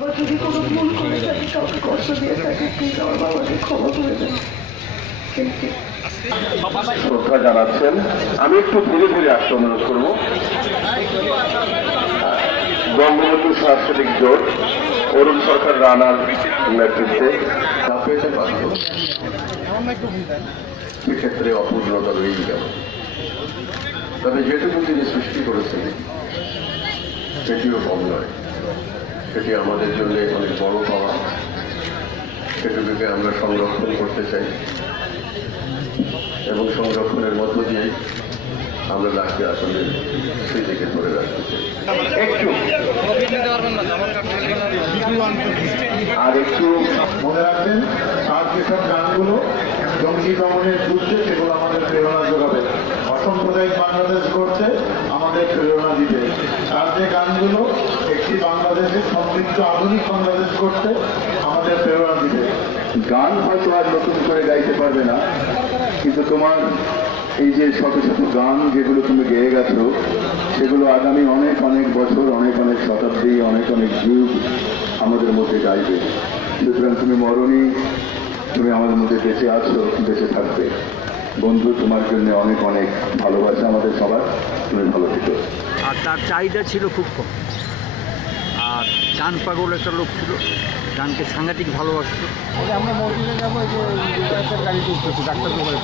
যদি কোনো ভুল করে থাকি, কাউকে কষ্ট দিয়ে থাকি, প্লিজ আমার বাবাকে ক্ষমা করে দেন। শ্রদ্ধা জানাচ্ছেন। আমি একটু ধীরে ধীরে আসতে অনুরোধ করবো। বঙ্গবন্ধু সাংস্কৃতিক জোট অরুণ সরকার রানার নেতৃত্বে এক্ষেত্রে অপূর্ণতা রয়েই গেল। তবে যেটুকু তিনি সৃষ্টি করেছেন সেটিও কম নয়, সেটি আমাদের জন্য অনেক বড় পাওয়া। সেটুকুকে আমরা সংরক্ষণ করতে চাই এবং সংরক্ষণের মধ্য দিয়ে আমরা লাখকে আসলে স্মৃতিকে ধরে রাখতে চাই। আর একটু মনে রাখবেন, তার যেসব গানগুলো জঙ্গি দমনের যুদ্ধে, সেগুলো আমাদের প্রেরণা যোগাবে, অসাম্প্রদায়িক বাংলাদেশ করতে আমাদের প্রেরণা দিবে। তার যে গানগুলো একটি বাংলাদেশের সমৃদ্ধ আধুনিক বাংলাদেশ করতে আমাদের প্রেরণা দিবে। গান হয়তো আর নতুন করে গাইতে পারবে না, কিন্তু তোমার এই যে শত শত গান যেগুলো তুমি গেয়ে গেছো, সেগুলো আগামী অনেক অনেক বছর, অনেক অনেক শতাব্দী, অনেক অনেক যুগ আমাদের মধ্যে গাইবে। সুতরাং তুমি মরণী, তুমি আমাদের মধ্যে বেঁচে আছো, বেঁচে থাকবে। বন্ধু, তোমার জন্য অনেক অনেক ভালোবাসা আমাদের সবার। তুমি ভালো থেকো। আর তার চাহিদা ছিল খুব কম, আর গান পাগল একটা লোক ছিল, গানকে সাংঘাতিক ভালোবাসত। আমরা মসজিদে যাবো, যে গাড়িতে উঠতেছি, ডাক্তার দোকানে